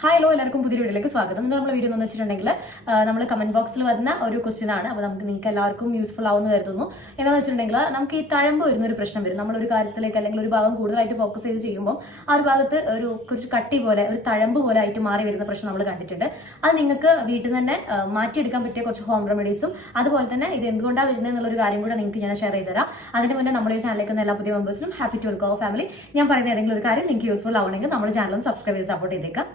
Hi hello എല്ലാവർക്കും പുതിയ വീഡിയോയിലേക്ക് സ്വാഗതം. ഇന്ന് നമ്മുടെ വീഡിയോ എന്ന് വെച്ചിട്ടുണ്ടെങ്കിൽ നമ്മൾ കമന്റ് ബോക്സിൽ വരുന്ന ഒരു ക്വസ്റ്റ്യൻ ആണ്. അപ്പോൾ നിങ്ങൾക്ക് എല്ലാവർക്കും യൂസ്ഫുൾ ആവുമെന്ന് കരുതുന്നു. എന്താണെന്ന് വെച്ചിട്ടുണ്ടെങ്കിൽ നമുക്ക് ഈ തഴമ്പ് വരുന്ന ഒരു പ്രശ്നം വരും. നമ്മളൊരു കാര്യത്തിലേക്ക് അല്ലെങ്കിൽ ഒരു ഭാഗം കൂടുതലായിട്ട് ഫോക്കസ് ചെയ്ത് ചെയ്യുമ്പോൾ ആ ഒരു ഭാഗത്ത് ഒരു കുറച്ച് കട്ടി പോലെ ഒരു തഴമ്പ് പോലെ ആയിട്ട് മാറി വരുന്ന പ്രശ്നം നമ്മൾ കണ്ടിട്ടുണ്ട്. അത് നിങ്ങൾക്ക് വീട്ടിൽ നിന്ന് തന്നെ മാറ്റിയെടുക്കാൻ പറ്റിയ കുറച്ച് ഹോം റെമഡീസും അതുപോലെ തന്നെ ഇത് എന്തുകൊണ്ടാണ് വരുന്നത് എന്നുള്ളൊരു കാര്യം കൂടെ നിങ്ങൾക്ക് ഞാൻ ഷെയർ ചെയ്ത് തരാം. അതിന് മുന്നേ നമ്മുടെ ഈ ചാനലിലേക്ക് എല്ലാ പുതിയ മെമ്പേഴ്സിനും ഹാപ്പി ടു വെൽക്കം ഫാമിലി. ഞാൻ പറയുന്ന ഏതെങ്കിലും ഒരു കാര്യം നിങ്ങൾക്ക് യൂസ്ഫുൾ ആവണമെങ്കിൽ നമ്മുടെ ചാനലും സബ്സ്ക്രൈബ് ചെയ്ത് സപ്പോർട്ട് ചെയ്തേക്കാം.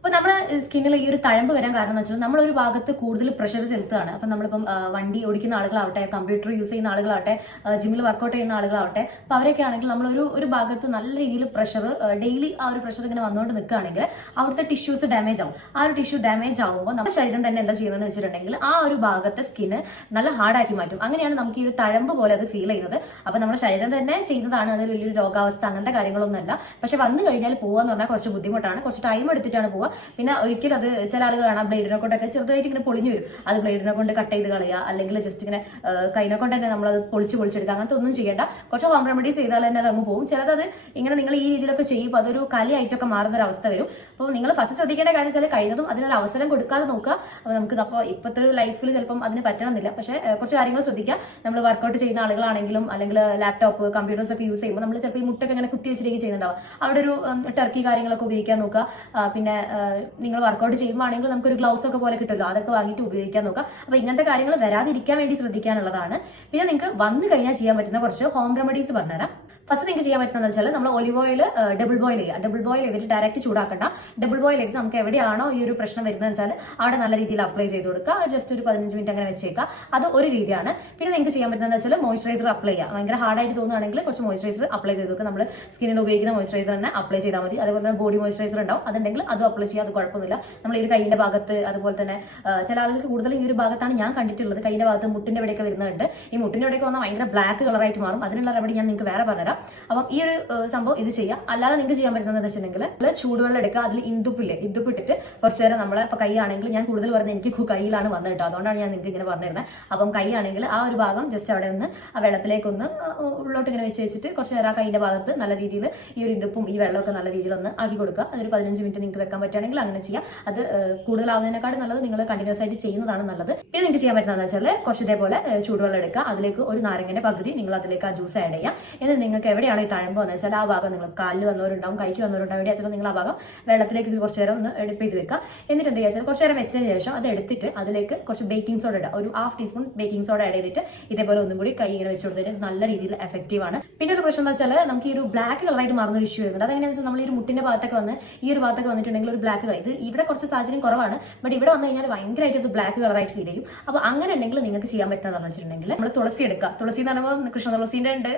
അപ്പോൾ നമ്മുടെ സ്കിന്നിൽ ഈ ഒരു തഴമ്പ് വരാൻ കാരണം എന്ന് വെച്ചാൽ നമ്മളൊരു ഭാഗത്ത് കൂടുതൽ പ്രഷർ ചെലുത്തുകയാണ്. അപ്പം നമ്മളിപ്പം വണ്ടി ഓടിക്കുന്ന ആളുകളാവട്ടെ, കമ്പ്യൂട്ടർ യൂസ് ചെയ്യുന്ന ആളുകളാവട്ടെ, ജിമ്മിൽ വർക്കൗട്ട് ചെയ്യുന്ന ആളുകളാവട്ടെ, അപ്പോൾ അവരൊക്കെ ആണെങ്കിൽ നമ്മളൊരു ഭാഗത്ത് നല്ല രീതിയിൽ പ്രഷർ ഡെയിലി ആ ഒരു പ്രഷർ ഇങ്ങനെ വന്നുകൊണ്ട് നിൽക്കുകയാണെങ്കിൽ അവിടുത്തെ ടിഷ്യൂസ് ഡാമേജ് ആവും. ആ ഒരു ടിഷ്യൂ ഡാമേജ് ആകുമ്പോൾ നമ്മുടെ ശരീരം തന്നെ എന്താ ചെയ്യുന്നതെന്ന് വെച്ചിട്ടുണ്ടെങ്കിൽ ആ ഒരു ഭാഗത്തെ സ്കിന്ന് നല്ല ഹാർഡാക്കി മാറ്റും. അങ്ങനെയാണ് നമുക്ക് ഈ ഒരു തഴമ്പ് പോലെ അത് ഫീൽ ചെയ്യുന്നത്. അപ്പോൾ നമ്മുടെ ശരീരം തന്നെ ചെയ്യുന്നതാണ്, അതൊരു വലിയൊരു രോഗാവസ്ഥ അങ്ങനത്തെ കാര്യങ്ങളൊന്നുമല്ല. പക്ഷെ വന്നു കഴിഞ്ഞാൽ പോകാന്ന് പറഞ്ഞാൽ കുറച്ച് ബുദ്ധിമുട്ടാണ്, കുറച്ച് ടൈം എടുത്തിട്ടാണ് പോവുക. പിന്നെ ഒരിക്കലും അത് ചില ആളുകളാണ് ബ്ലേഡിനെ കൊണ്ടൊക്കെ ചെറുതായിട്ട് ഇങ്ങനെ പൊളിഞ്ഞു വരും. അത് ബ്ലേഡിനെ കൊണ്ട് കട്ട് ചെയ്ത് കളയുക, അല്ലെങ്കിൽ ജസ്റ്റ് ഇങ്ങനെ കൈനെ കൊണ്ട് തന്നെ നമ്മളത് പൊളിച്ചെടുക്കുക. അങ്ങനത്തെ ഒന്നും ചെയ്യേണ്ട. കുറച്ച് ഹോം റെമഡീസ് ചെയ്താൽ തന്നെ അത് അങ്ങ് പോകും. ചിലത് ഇങ്ങനെ നിങ്ങൾ ഈ രീതിയിലൊക്കെ ചെയ്യുമ്പോൾ അതൊരു കലയായിട്ടൊക്കെ മാറുന്ന ഒരു അവസ്ഥ വരും. അപ്പോൾ നിങ്ങൾ ഫസ്റ്റ് ശ്രദ്ധിക്കേണ്ട കാര്യം വെച്ചാൽ കഴിയുന്നതും അതിനൊരു അവസരം കൊടുക്കാതെ നോക്കുക. അപ്പോൾ നമുക്ക് അപ്പോൾ ഇപ്പോഴത്തെ ഒരു ലൈഫിൽ ചിലപ്പം അതിന് പറ്റണമെന്നില്ല, പക്ഷേ കുറച്ച് കാര്യങ്ങൾ ശ്രദ്ധിക്കുക. നമ്മൾ വർക്കൗട്ട് ചെയ്യുന്ന ആളുകളാണെങ്കിലും അല്ലെങ്കിൽ ലാപ്ടോപ്പ് കമ്പ്യൂട്ടേഴ്സ് ഒക്കെ യൂസ് ചെയ്യുമ്പോൾ നമ്മൾ ചിലപ്പോൾ ഈ മുട്ടൊക്കെ ഇങ്ങനെ കുത്തി വെച്ചിരിക്കും ചെയ്യുന്നുണ്ടാവും. അവിടെ ഒരു ടർക്കി കാര്യങ്ങളൊക്കെ ഉപയോഗിക്കാൻ നോക്കുക. പിന്നെ നിങ്ങൾ വർക്കൗട്ട് ചെയ്യുമ്പോഴാണെങ്കിൽ നമുക്കൊരു ഗ്ലൗസ് ഒക്കെ പോലെ കിട്ടുമല്ലോ, അതൊക്കെ വാങ്ങിയിട്ട് ഉപയോഗിക്കാൻ നോക്കാം. അപ്പോൾ ഇങ്ങനത്തെ കാര്യങ്ങൾ വരാതിരിക്കാൻ വേണ്ടി ശ്രദ്ധിക്കാനുള്ളതാണ്. പിന്നെ നിങ്ങൾക്ക് വന്നു കഴിഞ്ഞാൽ ചെയ്യാൻ പറ്റുന്ന കുറച്ച് ഹോം റെമഡീസ് പറഞ്ഞുതരാം. ഫസ്റ്റ് നിങ്ങൾക്ക് ചെയ്യാൻ പറ്റുന്നത് വെച്ചാൽ നമ്മൾ ഒലിവ് ഓയിൽ ഡബിൾ ബോയിൽ ചെയ്യുക. ഡബിൾ ബോയിൽ ചെയ്തിട്ട് ഡയറക്റ്റ് ചൂടാക്കണ്ട. ഡബിൾ ബോയിൽ ചെയ്തിട്ട് നമുക്ക് എവിടെയാണോ ഈ ഒരു പ്രശ്നം വരുന്നത് വെച്ചാൽ അവിടെ നല്ല രീതിയിൽ അപ്ലൈ ചെയ്ത് കൊടുക്കുക. ജസ്റ്റ് ഒരു 15 മിനിറ്റ് അങ്ങനെ വെച്ചേക്കുക. അത് ഒരു രീതിയാണ്. പിന്നെ നിങ്ങൾക്ക് ചെയ്യാൻ പറ്റുന്നത് വെച്ചാൽ മോയ്സ്ചറൈസർ അപ്ലൈ ചെയ്യുക. ഭയങ്കര ഹാർഡായിട്ട് തോന്നുകയാണെങ്കിൽ കുറച്ച് മോയ്സ്ചറൈസർ അപ്ലൈ ചെയ്ത് കൊടുക്കുക. നമ്മൾ സ്കിന്നിൽ ഉപയോഗിക്കുന്ന മോയ്സ്ചറൈസർ തന്നെ അപ്ലൈ ചെയ്താൽ മതി. അതുപോലെ തന്നെ ബോഡി മോയ്സ്ചറൈസർ ഉണ്ടാവും, അതുണ്ടെങ്കിൽ അതും അപ്ലൈ ചെയ്യുക. അത് കുഴപ്പമൊന്നുമില്ല. നമ്മൾ ഈ കൈയിന്റെ ഭാഗത്ത്, അതുപോലെ തന്നെ ചില ആളുകൾക്ക് കൂടുതൽ ഈ ഒരു ഭാഗത്താണ് ഞാൻ കണ്ടിട്ടുള്ളത്, കൈയിന്റെ ഭാഗത്ത് മുട്ടിന്റെ ഇവിടെയൊക്കെ വരുന്നുണ്ട്. ഈ മുട്ടിന്റെ ഇവിടെയൊക്കെ വന്നാൽ ഭയങ്കര ബ്ലാക്ക് കളറായിട്ട് മാറും. അതിനുള്ള റെമഡി ഞാൻ നിങ്ങൾക്ക് വേറെ പറഞ്ഞുതരാം. അപ്പം ഈ ഒരു സംഭവം ഇത് ചെയ്യാം. അല്ലാതെ നിങ്ങൾക്ക് ചെയ്യാൻ പറ്റുന്നത് വെച്ചിട്ടുണ്ടെങ്കിൽ ചൂടുവെള്ളം എടുക്കുക. അതിൽ ഇന്ദുപ്പിട്ടിട്ട് കുറച്ച് നേരം നമ്മളെ ഇപ്പൊ കൈ ആണെങ്കിൽ, ഞാൻ കൂടുതൽ പറഞ്ഞത് എനിക്ക് കയ്യിലാണ് വന്നത് കേട്ടോ, അതുകൊണ്ടാണ് ഞാൻ നിങ്ങൾക്ക് ഇങ്ങനെ പറഞ്ഞിരുന്നത്. അപ്പം കൈ ആണെങ്കിൽ ആ ഒരു ഭാഗം ജസ്റ്റ് അവിടെ ഒന്ന് ആ വെള്ളത്തിലേക്കൊന്ന് ഉള്ളോട്ട് ഇങ്ങനെ വെച്ചിട്ട് കുറച്ച് നേരം ആ കൈയുടെ ഭാഗത്ത് നല്ല രീതിയിൽ ഈ ഒരു ഇന്ദുപ്പും ഈ വെള്ളമൊക്കെ നല്ല രീതിയിൽ ഒന്ന് ആക്കി കൊടുക്കുക. അതൊരു 15 മിനിറ്റ് നിങ്ങൾക്ക് വെക്കാൻ പറ്റുകയാണെങ്കിൽ അങ്ങനെ ചെയ്യാം. അത് കൂടുതലാവുന്നതിനെക്കാളും നല്ലത് നിങ്ങൾ കണ്ടിന്യൂസ് ആയിട്ട് ചെയ്യുന്നതാണ് നല്ലത്. പിന്നെ നിങ്ങൾക്ക് ചെയ്യാൻ പറ്റുന്നതെന്ന് വെച്ചാൽ കുറച്ച് ഇതേപോലെ ചൂടുവെള്ളം എടുക്കുക. അതിലേക്ക് ഒരു നാരങ്ങന്റെ പകുതി നിങ്ങൾ അതിലേക്ക് ആ ജ്യൂസ് ആഡ് ചെയ്യുക. എന്നിട്ട് നിങ്ങൾക്ക് എവിടെയാണ് ഈ തഴമ്പ് എന്ന് വെച്ചാൽ ആ ഭാഗം, നിങ്ങൾ കാലിൽ വന്നവരുണ്ടാവും, കൈക്ക് വന്നവരുണ്ടാവും, എവിടെ വെച്ചാൽ നിങ്ങൾ ആ ഭാഗം വെള്ളത്തിലേക്ക് കുറച്ച് നേരം ഒന്ന് എടുപ്പ് ചെയ്ത് വെക്കുക. എന്നിട്ട് എന്താ വെച്ചാൽ കുറച്ച് നേരം വെച്ചതിന് ശേഷം അത് എടുത്തിട്ട് അതിലേക്ക് കുറച്ച് ബേക്കിംഗ് സോഡ ഇടുക. ഒരു 1/2 ടീസ്പൂൺ ബേക്കിംഗ് സോഡ ആഡ് ചെയ്തിട്ട് ഇതേപോലെ ഒന്നും കൂടി കൈ ഇങ്ങനെ വെച്ച് കൊടുത്തിട്ട് നല്ല രീതിയിൽ എഫക്റ്റീവ് ആണ്. പിന്നെ ഒരു പ്രശ്നം എന്താ വെച്ചാൽ നമുക്ക് ഈ ഒരു ബ്ലാക്ക് കളറായിട്ട് മാറുന്ന ഒരു ഇഷ്യൂ വരുന്നത്. അതെങ്ങനെയാണെന്ന് വെച്ചാൽ നമ്മൾ ഈ ഒരു മുട്ടിന്റെ ഭാഗത്തൊക്കെ വന്ന് ഈ ഒരു ഭാഗത്തൊക്കെ വന്നിട്ടുണ്ടെങ്കിൽ ഒരു ബ്ലാക്ക് കളർ, ഇത് ഇവിടെ കുറച്ച് സാഹചര്യം കുറവാണ്, ബട്ട് ഇവിടെ വന്നു കഴിഞ്ഞാൽ ഭയങ്കരമായിട്ട് ഇത് ബ്ലാക്ക് കളറായിട്ട് ഫീൽ ചെയ്യും. അപ്പോൾ അങ്ങനെ ഉണ്ടെങ്കിൽ നിങ്ങൾക്ക് ചെയ്യാൻ പറ്റുന്നതെന്ന് വെച്ചിട്ടുണ്ടെങ്കിൽ നമ്മൾ തുളസി എടുക്കുക. തുളസി എന്ന് പറയുമ്പോൾ കൃഷ്ണ തുളസിന്റെ ഉണ്ട്,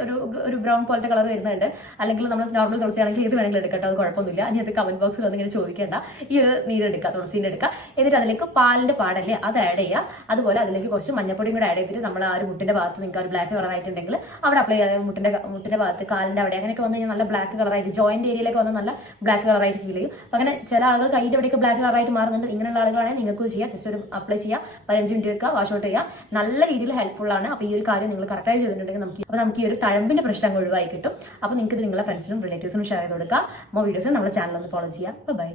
ഒരു ബ്രൗൺ പോലത്തെ കളർ വരുന്നുണ്ട്. അല്ലെങ്കിൽ നമ്മൾ നോർമൽ തുളസി ആണെങ്കിൽ ഇത് വേണമെങ്കിൽ എടുക്കട്ടെ, അത് കുഴപ്പമൊന്നുമില്ല. ഇനി അത് കമന്റ് ബോക്സിൽ വന്ന് ഇങ്ങനെ ചോദിക്കേണ്ട. ഈ ഒരു നീരെടുക്കുക, തുളസീൻ്റെ എടുക്കുക. എന്നിട്ട് അതിലേക്ക് പാലിന്റെ പാടല്ലേ അത് ആഡ് ചെയ്യുക. അതുപോലെ അതിലേക്ക് കുറച്ച് മഞ്ഞപ്പൊടിയും കൂടെ ആഡ് ചെയ്തിട്ട് നമ്മൾ ആ ഒരു മുട്ടിന്റെ ഭാഗത്ത് നിങ്ങൾക്ക് ആ ഒരു ബ്ലാക്ക് കളറായിട്ടുണ്ടെങ്കിൽ അവിടെ അപ്ലൈ ചെയ്യാതെ മുട്ടിന്റെ ഭാഗത്ത് കാലിന്റെ അവിടെ അങ്ങനെയൊക്കെ വന്നു കഴിഞ്ഞാൽ നല്ല ബ്ലാക്ക് കളറായിട്ട്, ജോയിന്റ് ഏരിയയിലേക്ക് വന്ന് നല്ല ബ്ലാക്ക് കളറായിട്ട് ഫീൽ ചെയ്യും. അപ്പം അങ്ങനെ ചില ആളുകൾ കൈയുടെ അവിടെയൊക്കെ ബ്ലാക്ക് കളറായിട്ട് മാറുന്നുണ്ട്. ഇങ്ങനെയുള്ള ആളുകളാണെങ്കിൽ നിങ്ങൾക്ക് ചെയ്യാം. ജസ്റ്റ് ഒരു അപ്ലൈ ചെയ്യുക, 15 മിനിറ്റ് വെക്കുക, വാഷ് ഔട്ട് ചെയ്യുക. നല്ല രീതിയിൽ ഹെൽപ്ഫുൾ ആണ്. അപ്പോൾ ഈ ഒരു കാര്യം നിങ്ങൾ കറക്റ്റായി ചെയ്തിട്ടുണ്ടെങ്കിൽ നമുക്ക് ഈ ഒരു തഴമ്പിന്റെ പ്രശ്നം ഒഴിവായി കിട്ടും. അപ്പോൾ നിങ്ങൾക്ക് ഇത് നിങ്ങളുടെ ഫ്രണ്ട്സിനും റിലേറ്റീവ്സിനും ഷെയർ ചെയ്ത് കൊടുക്കുക. മോ വീഡിയോസ് നമ്മുടെ ചാനൽ ഒന്ന് ഫോളോ ചെയ്യാം. ബൈ.